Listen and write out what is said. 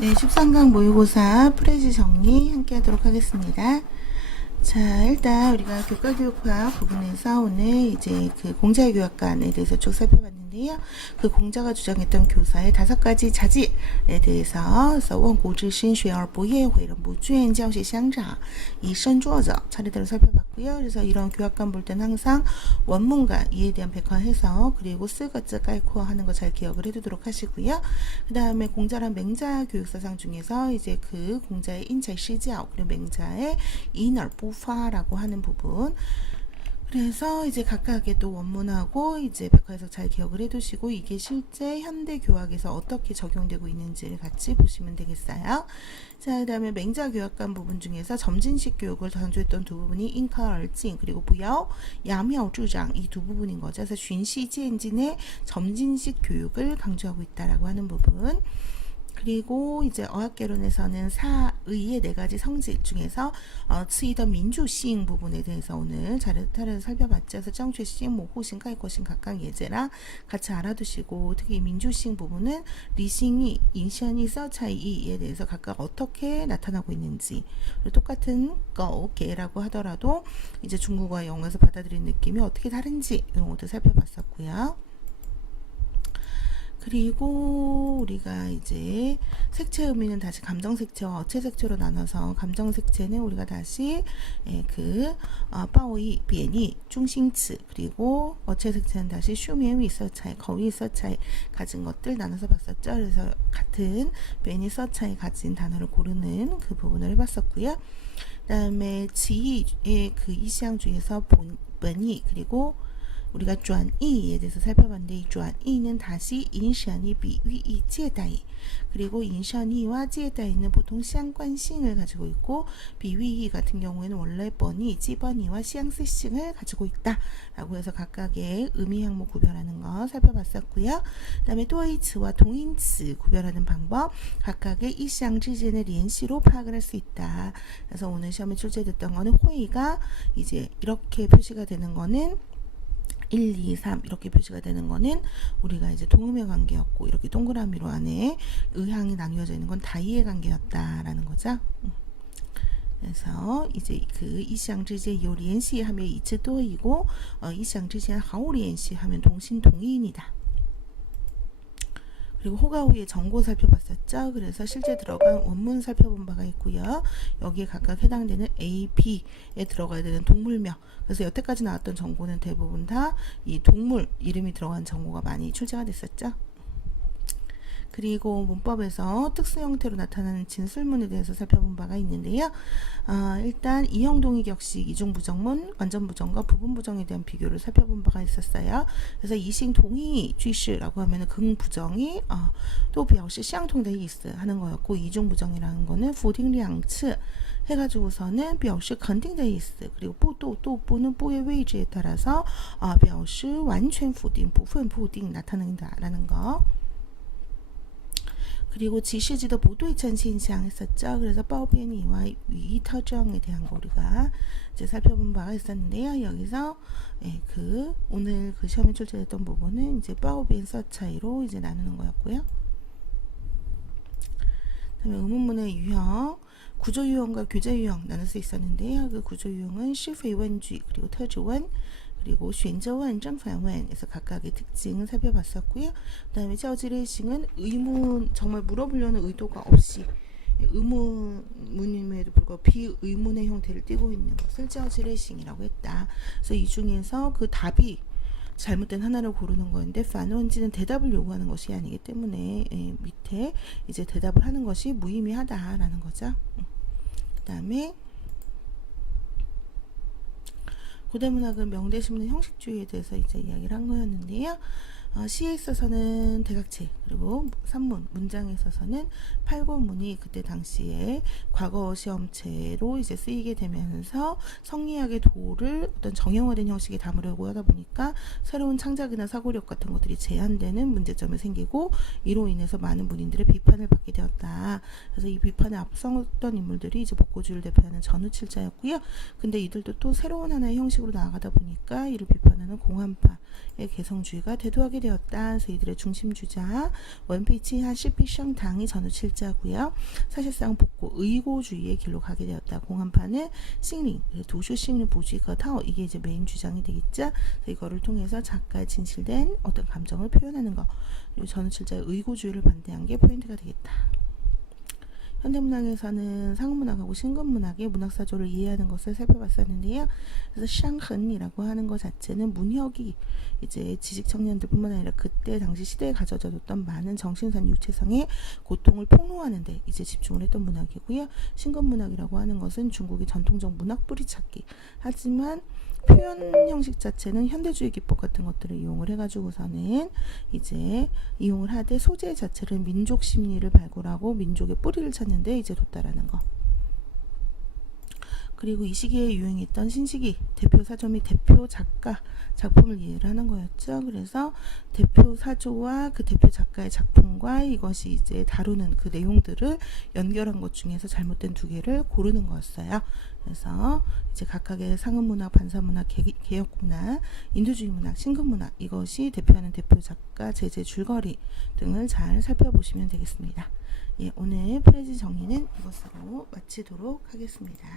네, 13강 모의고사 프레지 정리 함께 하도록 하겠습니다. 자, 일단 우리가 교과교육학 부분에서 오늘 이제 그 공자의 교학관에 대해서 쭉 살펴봤는데요. 그 공자가 주장했던 교사의 5가지 자질에 대해서 원고지 신쉐而不业会人不倦 教学相长以身作则차례대로 살펴봤고요. 그래서 이런 교학관 볼 땐 항상 원문과 이에 대한 백화 해석 그리고 쓰거즈 깔코 하는 거 잘 기억을 해두도록 하시고요. 그 다음에 공자란 맹자 교육사상 중에서 이제 그 공자의 인체 시지ao 그리고 맹자의 인얼 부파라고 하는 부분. 그래서 이제 각각의 또 원문하고 이제 백화해석 잘 기억을 해두시고 이게 실제 현대 교학에서 어떻게 적용되고 있는지를 같이 보시면 되겠어요. 자, 그 다음에 맹자 교학관 부분 중에서 점진식 교육을 강조했던 두 부분이 인카얼진 그리고 부여 야묘주장 이 두 부분인 거죠. 그래서 쥔시지엔진의 점진식 교육을 강조하고 있다라고 하는 부분. 그리고 이제 어학개론에서는 사의의 4가지 성질 중에서 츠이더 민주시잉 부분에 대해서 오늘 차례차례 살펴봤죠. 그래서 정죄시잉, 호싱, 가이코싱 각각 예제랑 같이 알아두시고 특히 민주시잉 부분은 리싱이, 인션이, 서차이에 대해서 각각 어떻게 나타나고 있는지 그리고 똑같은 거게라고 하더라도 이제 중국어와 영어에서 받아들이는 느낌이 어떻게 다른지 이런 것도 살펴봤었고요. 그리고 우리가 이제 색채 의미는 다시 감정 색채와 어체 색채로 나눠서 감정 색채는 우리가 다시 빠오이, 비엔이, 중심츠 그리고 어체 색채는 다시 슈미엠이 서차이, 거위 서차이 가진 것들 나눠서 봤었죠. 그래서 같은 비엔이 서차이 가진 단어를 고르는 그 부분을 해봤었고요. 그 다음에 지의 그 이시양 중에서 본이 그리고 우리가 转义에 대해서 살펴봤는데 이 转义는 다시 인션이 비위이 지에다이 그리고 인션이와 지에다이는 보통相关性을 가지고 있고 비위이 같은 경우에는 원래 번이, 지번이와相似性을 가지고 있다 라고 해서 각각의 의미 항목 구별하는 거 살펴봤었고요. 그 다음에 또이츠와 동인츠 구별하는 방법 각각의 이쌍지진의联시로 파악을 할 수 있다. 그래서 오늘 시험에 출제됐던 거는 회의가 이제 이렇게 표시가 되는 거는 1, 2, 3 이렇게 표시가 되는 거는 우리가 이제 동음의 관계였고 이렇게 동그라미로 안에 의항이 나뉘어져 있는 건 다이의 관계였다라는 거죠. 그래서 이제 그 이쌍지제 요联系 하면 이츠도이고 이쌍지제 하오联系 하면 동신동의인이다. 그리고 호가우의 정고 살펴봤었죠. 그래서 실제 들어간 원문 살펴본 바가 있고요. 여기에 각각 해당되는 A, B에 들어가야 되는 동물명. 그래서 여태까지 나왔던 정고는 대부분 다 이 동물 이름이 들어간 정고가 많이 출제가 됐었죠. 그리고 문법에서 특수 형태로 나타나는 진술문에 대해서 살펴본 바가 있는데요. 일단 이형동의 격식, 이중 부정문, 완전 부정과 부분 부정에 대한 비교를 살펴본 바가 있었어요. 그래서 이싱 동의 취시라고 하면은 근 부정이 또表示 相同的意思 하는 거였고 이중 부정이라는 거는 否定两次 해가지고서는 表示肯定的意思 그리고 不또不는 不의位置에 따라서 表示完全否定部分不定 나타낸다라는 거. 그리고 지시지도 보도이천 현상 했었죠. 그래서 빠오변이와 위터정에 대한 거 우리가 이제 살펴본 바가 있었는데요. 여기서 오늘 그 시험에 출제됐던 부분은 이제 빠오변 서차이로 이제 나누는 거였고요. 그다음에 의문문의 유형, 구조 유형과 교재 유형 나눌 수 있었는데요. 그 구조 유형은 시페이원쥐 그리고 터즈원 그리고 쉔저원, 정판원에서 각각의 특징을 살펴봤었고요. 그 다음에 자오지레이싱은 의문, 정말 물어보려는 의도가 없이 의문임에도 불구하고 비의문의 형태를 띠고 있는 것을 자오지레이싱이라고 했다. 그래서 이 중에서 그 답이 잘못된 하나를 고르는 거인데 판원지는 대답을 요구하는 것이 아니기 때문에 밑에 이제 대답을 하는 것이 무의미하다라는 거죠. 그 다음에 고대문학은 명대신문 형식주의에 대해서 이제 이야기를 한 거였는데요. 시에 있어서는 대각체 그리고 산문, 문장에 있어서는 팔고문이 그때 당시에 과거 시험체로 이제 쓰이게 되면서 성리학의 도를 어떤 정형화된 형식에 담으려고 하다 보니까 새로운 창작이나 사고력 같은 것들이 제한되는 문제점이 생기고 이로 인해서 많은 문인들의 비판을 받게 되었다. 되었다. 그래서 이 비판에 앞섰던 인물들이 이제 먹고주의를 대표하는 전우칠자였고요. 근데 이들도 또 새로운 하나의 형식으로 나아가다 보니까 이를 비판하는 공안파의 개성주의가 대두하게 되었다. 그래서 이들의 중심주자 원피치한 시피성당이 전우칠자고요. 사실상 복고 의고주의의 길로 가게 되었다. 공안파는 싱링, 도쇼 싱링 보주의가 타오 이게 이제 메인 주장이 되겠죠. 그래서 이거를 통해서 작가의 진실된 어떤 감정을 표현하는 거. 그리고 전우칠자의 의고주의를 반대한 게 포인트가 되겠다. 현대문학에서는 상업문학하고 신근문학의 문학사조를 이해하는 것을 살펴봤었는데요. 그래서 샹흔이라고 하는 것 자체는 문혁이 이제 지식청년들뿐만 아니라 그때 당시 시대에 가져졌던 많은 정신상 육체상의 고통을 폭로하는데 이제 집중을 했던 문학이고요. 신근문학이라고 하는 것은 중국의 전통적 문학 뿌리찾기. 하지만 표현 형식 자체는 현대주의 기법 같은 것들을 이용을 해가지고서는 이제 이용을 하되 소재 자체를 민족 심리를 발굴하고 민족의 뿌리를 찾는데 이제 뒀다라는 거. 그리고 이 시기에 유행했던 신시기 대표 사조 및 대표 작가 작품을 이해를 하는 거였죠. 그래서 대표 사조와 그 대표 작가의 작품과 이것이 이제 다루는 그 내용들을 연결한 것 중에서 잘못된 두 개를 고르는 거였어요. 그래서 이제 각각의 상업문학, 반사문학, 개혁문학, 인도주의 문학, 신근문학 이것이 대표하는 대표 작가, 제재, 줄거리 등을 잘 살펴보시면 되겠습니다. 예, 오늘 프레지 정리는 이것으로 마치도록 하겠습니다.